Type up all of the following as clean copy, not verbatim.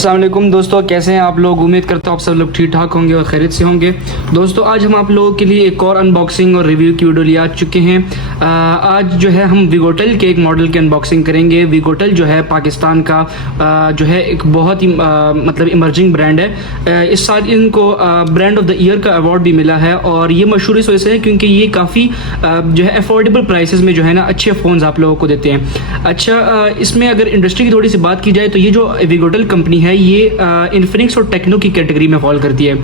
अस्सलाम वालेकुम दोस्तों, कैसे हैं आप लोग। उम्मीद करता हूँ आप सब लोग ठीक ठाक होंगे और खैरियत से होंगे। दोस्तों आज हम आप लोगों के लिए एक और अनबॉक्सिंग और रिव्यू की वीडियो ले आ चुके हैं। आज जो है हम वीगोटेल के एक मॉडल की अनबॉक्सिंग करेंगे। वीगोटेल जो है पाकिस्तान का जो है एक बहुत ही मतलब इमर्जिंग ब्रांड है। इस साल इनको ब्रांड ऑफ द ईयर का अवार्ड भी मिला है और ये मशहूर इस वजह से है क्योंकि ये काफ़ी जो है अफोर्डेबल प्राइसेस में जो है ना अच्छे फ़ोन्स आप लोगों को देते हैं। अच्छा, इसमें अगर इंडस्ट्री की थोड़ी सी बात की जाए तो ये जो वीगोटेल कंपनी है ये इन्फिनिक्स और टेक्नो की कैटेगरी में फॉल करती है।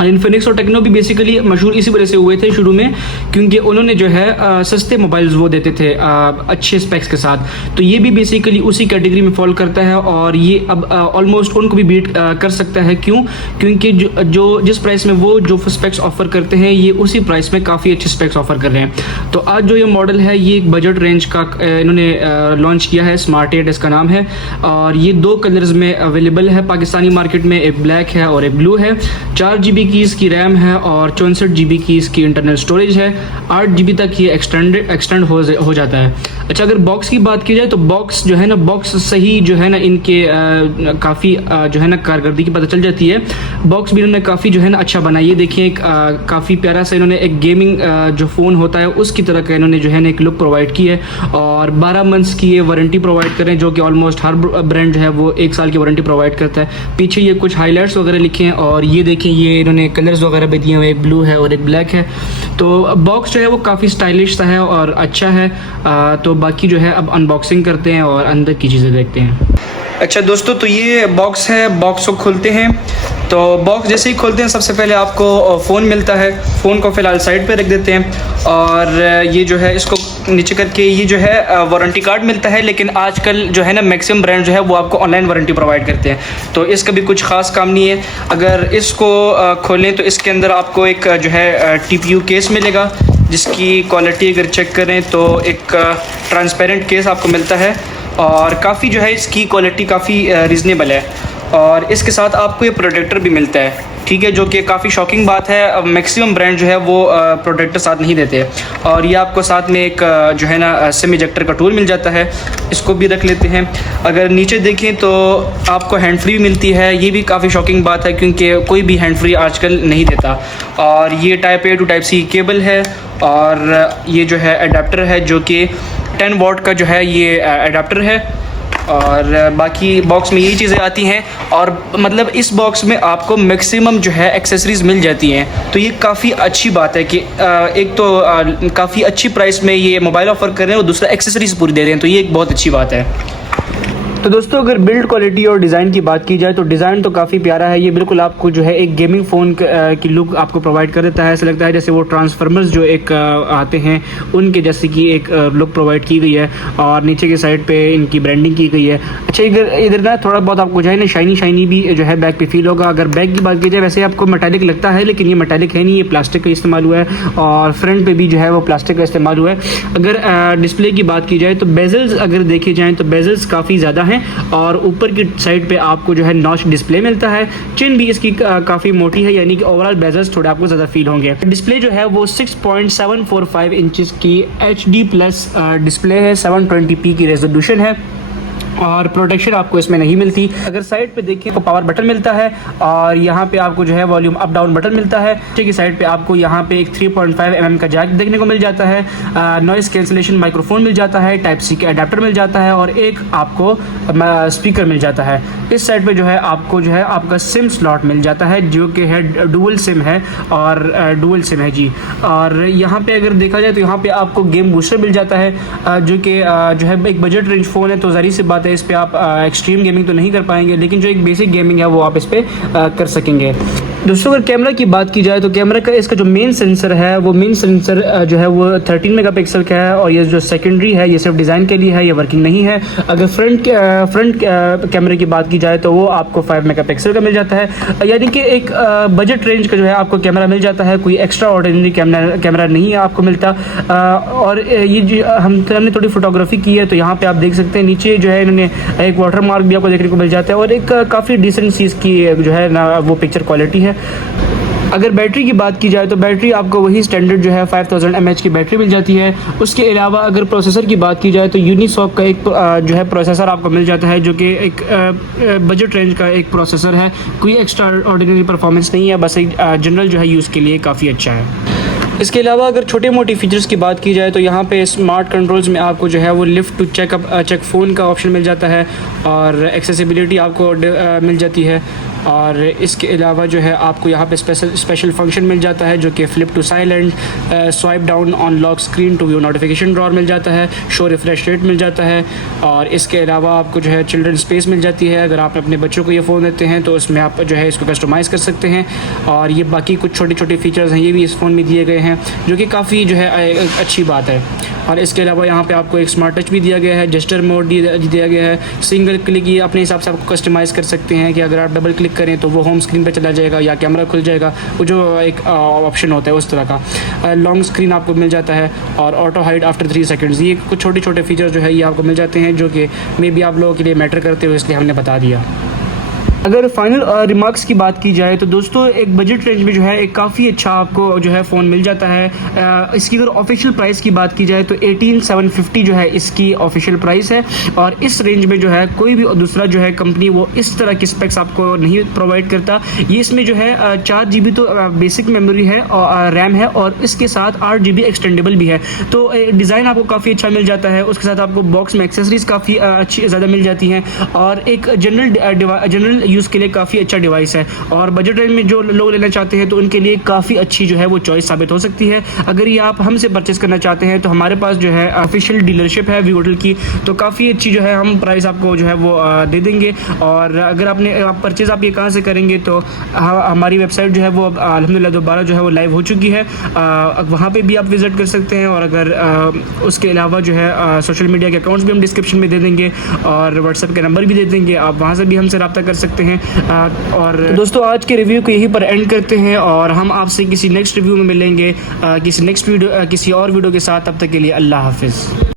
इन्फिनिक्स और टेक्नो भी बेसिकली मशहूर इसी वजह से हुए थे शुरू में क्योंकि उन्होंने जो है सस्ते मोबाइल्स वो देते थे अच्छे स्पेक्स के साथ। तो ये भी बेसिकली उसी कैटेगरी में फॉल करता है और ये अब ऑलमोस्ट उनको भी बीट कर सकता है। क्यों? क्योंकि जो जिस प्राइस में वो जो स्पेक्स ऑफर करते हैं ये उसी प्राइस में काफ़ी अच्छे स्पेक्स ऑफर कर रहे हैं। तो आज जो ये मॉडल है ये एक बजट रेंज का इन्होंने लॉन्च किया है। स्मार्ट 8 इसका नाम है और ये दो कलर्स में अवेलेबल है पाकिस्तानी मार्केट में, एक ब्लैक है और एक ब्लू है। 4 GB की इसकी रैम है और 64 GB की इसकी इंटरनल स्टोरेज है। 8 GB तक ये एक्सटेंड हो जाता है। अच्छा, अगर बॉक्स की बात की जाए तो बॉक्स जो है ना, बॉक्स सही जो है ना इनके काफ़ी जो है ना कारकर्दगी की पता चल जाती है। बॉक्स भी इन्होंने काफ़ी जो है ना अच्छा बनाया। ये देखिए एक काफ़ी प्यारा सा इन्होंने एक गेमिंग जो फ़ोन होता है उसकी तरह का इन्होंने जो है ना एक लुक प्रोवाइड की है और 12 मंथ्स की ये वारंटी प्रोवाइड करें जो कि ऑलमोस्ट हर ब्रांड जो है वो 1 साल की वारंटी प्रोवाइड करता है। पीछे ये कुछ हाईलाइट्स वगैरह लिखे हैं और ये देखें ये इन्होंने कलर्स वगैरह भी दिए हुए, एक ब्लू है और एक ब्लैक है। तो बॉक्स जो है वो काफ़ी स्टाइलिश सा है और अच्छा है। तो बाकी जो है अब अनबॉक्सिंग करते हैं और अंदर की चीज़ें देखते हैं। अच्छा दोस्तों, तो ये बॉक्स है। बॉक्स को खोलते हैं तो बॉक्स जैसे ही खोलते हैं सबसे पहले आपको फ़ोन मिलता है। फ़ोन को फ़िलहाल साइड पे रख देते हैं और ये जो है इसको नीचे करके ये जो है वारंटी कार्ड मिलता है। लेकिन आजकल जो है ना मैक्सिमम ब्रांड जो है वो आपको ऑनलाइन वारंटी प्रोवाइड करते हैं तो इसका भी कुछ ख़ास काम नहीं है। अगर इसको खोलें तो इसके अंदर आपको एक जो है TPU केस मिलेगा जिसकी क्वालिटी अगर चेक करें तो एक ट्रांसपेरेंट केस आपको मिलता है और काफ़ी जो है इसकी क्वालिटी काफ़ी रीज़नेबल है। और इसके साथ आपको ये प्रोटेक्टर भी मिलता है, ठीक है, जो कि काफ़ी शॉकिंग बात है। मैक्सिमम ब्रांड जो है वो प्रोटेक्टर साथ नहीं देते। और ये आपको साथ में एक जो है ना सिम इजेक्टर का टूल मिल जाता है, इसको भी रख लेते हैं। अगर नीचे देखें तो आपको हैंड फ्री मिलती है, ये भी काफ़ी शॉकिंग बात है क्योंकि कोई भी हैंड फ्री आजकल नहीं देता। और ये type A to type C cable है और ये जो है अडेप्टर है जो कि 10 वाट का जो है ये अडेप्टर है। और बाकी बॉक्स में यही चीज़ें आती हैं और मतलब इस बॉक्स में आपको मैक्सिमम जो है एक्सेसरीज़ मिल जाती हैं। तो ये काफ़ी अच्छी बात है कि एक तो काफ़ी अच्छी प्राइस में ये मोबाइल ऑफ़र कर रहे हैं और दूसरा एक्सेसरीज़ पूरी दे रहे हैं, तो ये एक बहुत अच्छी बात है। तो दोस्तों अगर बिल्ड क्वालिटी और डिज़ाइन की बात की जाए तो डिज़ाइन तो काफ़ी प्यारा है। ये बिल्कुल आपको जो है एक गेमिंग फ़ोन की लुक आपको प्रोवाइड कर देता है। ऐसा लगता है जैसे वो ट्रांसफार्मर्स जो एक आते हैं उनके जैसे की एक लुक प्रोवाइड की गई है और नीचे की साइड पे इनकी ब्रांडिंग की गई है। अच्छा, इधर ना थोड़ा बहुत आपको जो है ना शाइनी भी जो है बैक पे फील होगा। अगर बैक की बात की जाए वैसे आपको मेटालिक लगता है लेकिन ये मेटालिक है नहीं, ये प्लास्टिक का इस्तेमाल हुआ है और फ्रंट पे भी जो है वो प्लास्टिक का इस्तेमाल हुआ है। अगर डिस्प्ले की बात की जाए तो बेजल्स अगर देखे जाएँ तो बेजल्स काफ़ी ज़्यादा हैं और ऊपर की साइड पे आपको जो है नॉच डिस्प्ले मिलता है। चिन भी इसकी काफ़ी मोटी है यानी कि ओवरऑल बेजल्स थोड़े आपको ज़्यादा फील होंगे। डिस्प्ले जो है वो 6.745 इंचेस की HD+ डिस्प्ले है, 720p की रेजोल्यूशन है और प्रोटेक्शन आपको इसमें नहीं मिलती। अगर साइड पे देखिए तो पावर बटन मिलता है और यहाँ पे आपको जो है वॉल्यूम अप डाउन बटन मिलता है। नीचे की साइड पे आपको यहाँ पे एक 3.5 mm का जैक देखने को मिल जाता है। नॉइस कैंसिलेशन माइक्रोफोन मिल जाता है, टाइप C का अडेप्टर मिल जाता है और एक आपको स्पीकर मिल जाता है। इस साइड पे जो है आपको जो है आपका सिम स्लॉट मिल जाता है जो कि है डुअल सिम है और डुअल सिम है जी। और यहाँ पे अगर देखा जाए तो यहाँ पे आपको गेम बूस्टर मिल जाता है जो कि जो है एक बजट रेंज फ़ोन है तो ज़ाहिर सी बात है इस पे आप एक्सट्रीम गेमिंग तो नहीं कर पाएंगे लेकिन जो एक बेसिक गेमिंग है वो आप इस पे कर सकेंगे। दोस्तों अगर कैमरा की बात की जाए तो कैमरा का इसका जो मेन सेंसर है वो मेन सेंसर जो है वो 13 मेगापिक्सल का है और ये जो सेकेंडरी है ये सिर्फ डिज़ाइन के लिए है, ये वर्किंग नहीं है। अगर फ्रंट कैमरे की बात की जाए तो वो आपको 5 मेगापिक्सल का मिल जाता है यानी कि एक बजट रेंज का जो है आपको कैमरा मिल जाता है। कोई एक्स्ट्रा ऑर्डिनरी कैमरा नहीं है आपको मिलता। और ये हमने थोड़ी फोटोग्राफी की है तो यहाँ पे आप देख सकते हैं नीचे जो है इन्होंने एक वाटर मार्क भी आपको देखने को मिल जाता है और एक काफ़ी डिसेंट चीज़ की जो है ना वो पिक्चर क्वालिटी है। अगर बैटरी की बात की जाए तो बैटरी आपको वही स्टैंडर्ड जो है 5000 mAh की बैटरी मिल जाती है। उसके अलावा अगर प्रोसेसर की बात की जाए तो यूनिसॉक का एक जो है प्रोसेसर आपको मिल जाता है, जो कि एक बजट रेंज का एक प्रोसेसर है। कोई एक्स्ट्रा ऑर्डिनरी परफॉर्मेंस नहीं है, बस एक जनरल जो है यूज़ के लिए काफ़ी अच्छा है। इसके अलावा अगर छोटे मोटी फीचर्स की बात की जाए तो यहाँ पे स्मार्ट कंट्रोल्स में आपको जो है वो लिफ्ट टू चेक फ़ोन का ऑप्शन मिल जाता है और एक्सेसिबिलिटी आपको मिल जाती है। और इसके अलावा जो है आपको यहाँ पे स्पेशल फंक्शन मिल जाता है, जो कि flip to silent, swipe down on lock screen to view notification drawer मिल जाता है, शो रिफ्रेश रेट मिल जाता है। और इसके अलावा आपको जो है चिल्ड्रन स्पेस मिल जाती है। अगर आप अपने बच्चों को ये फ़ोन देते हैं तो उसमें आप जो है इसको कस्टमाइज़ कर सकते हैं। और ये बाकी कुछ छोटे छोटे फीचर्स हैं, ये भी इस फ़ोन में दिए गए हैं, जो कि काफ़ी जो है अच्छी बात है। और इसके अलावा यहाँ पे आपको एक स्मार्ट टच भी दिया गया है, जेस्चर मोड दिया गया है, सिंगल क्लिक ये अपने हिसाब से आपको कस्टमाइज़ कर सकते हैं कि अगर आप डबल क्लिक करें तो वो होम स्क्रीन पे चला जाएगा या कैमरा खुल जाएगा, वो जो एक ऑप्शन होता है उस तरह का। लॉन्ग स्क्रीन आपको मिल जाता है और ऑटो हाइड आफ्टर 3 सेकंड्स। ये कुछ छोटे छोटे फीचर जो है ये आपको मिल जाते हैं, जो कि मे बी आप लोगों के लिए मैटर करते हो, इसलिए हमने बता दिया। अगर फाइनल रिमार्क्स की बात की जाए तो दोस्तों एक बजट रेंज में जो है एक काफ़ी अच्छा आपको जो है फ़ोन मिल जाता है। इसकी अगर ऑफिशियल प्राइस की बात की जाए तो 18750 जो है इसकी ऑफिशियल प्राइस है। और इस रेंज में जो है कोई भी दूसरा जो है कंपनी वो इस तरह की स्पेक्स आपको नहीं प्रोवाइड करता। ये इसमें जो है 4 GB तो बेसिक मेमोरी है और रैम है, और इसके साथ 8 GB एक्सटेंडेबल भी है। तो डिज़ाइन आपको काफ़ी अच्छा मिल जाता है। उसके साथ आपको बॉक्स में एक्सेसरीज काफ़ी अच्छी ज़्यादा मिल जाती हैं, और एक जनरल यूज़ के लिए काफ़ी अच्छा डिवाइस है। और बजट रेंज में जो लोग लेना चाहते हैं तो उनके लिए काफ़ी अच्छी जो है वो चॉइस साबित हो सकती है। अगर ये आप हमसे परचेस करना चाहते हैं तो हमारे पास जो है ऑफिशियल डीलरशिप है वीवोटेल की, तो काफ़ी अच्छी जो है हम प्राइस आपको जो है वो दे देंगे। और अगर आप परचेज़ आप ये कहाँ से करेंगे तो हमारी वेबसाइट जो है वो अल्हम्दुलिल्लाह दोबारा जो है वो लाइव हो चुकी है, वहाँ पर भी आप विज़िट कर सकते हैं। और अगर उसके अलावा जो है सोशल मीडिया के अकाउंट्स भी हम डिस्क्रिप्शन में दे देंगे और व्हाट्सएप के नंबर भी दे देंगे, आप वहाँ से भी हमसे रब्ता कर सकते हैं। और दोस्तों आज के रिव्यू को यहीं पर एंड करते हैं, और हम आपसे किसी नेक्स्ट रिव्यू में मिलेंगे किसी और वीडियो के साथ। तब तक के लिए अल्लाह हाफिज़।